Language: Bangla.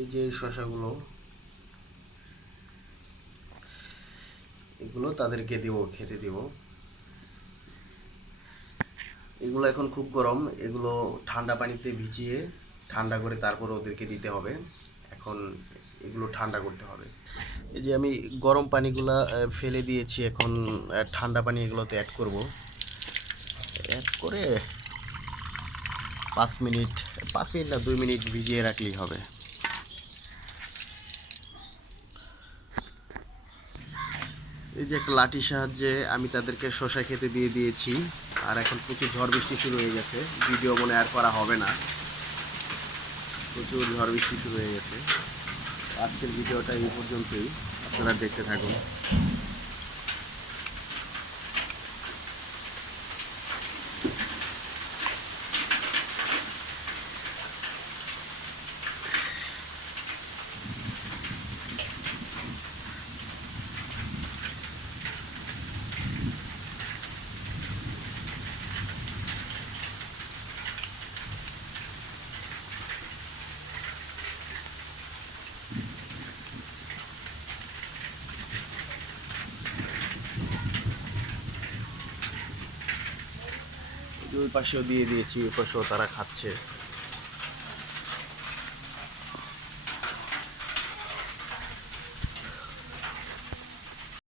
এই যে শশাগুলো এগুলো তাদেরকে দিব, খেতে দিব। এগুলো এখন খুব গরম, এগুলো ঠান্ডা পানিতে ভিজিয়ে ঠান্ডা করে তারপর ওদেরকে দিতে হবে। এখন এগুলো ঠান্ডা করতে হবে। এই যে আমি গরম পানিগুলা ফেলে দিয়েছি, এখন ঠান্ডা পানি এগুলোতে অ্যাড করব। অ্যাড করে পাঁচ মিনিট পাঁচ মিনিট না, দুই মিনিট ভিজিয়ে রাখলেই হবে। এই যে একটা লাঠির সাহায্যে আমি তাদেরকে শশা খেতে দিয়ে দিয়েছি, আর এখন প্রচুর ঝড় বৃষ্টি শুরু হয়ে গেছে। ভিডিও মনে আর করা হবে না। প্রচুর ঝড় বৃষ্টি শুরু হয়ে গেছে। আজকের ভিডিওটা এই পর্যন্তই। আপনারা দেখতে থাকুন। ওই পাশেও দিয়ে দিয়েছি ওই পাশেও তারা খাচ্ছে।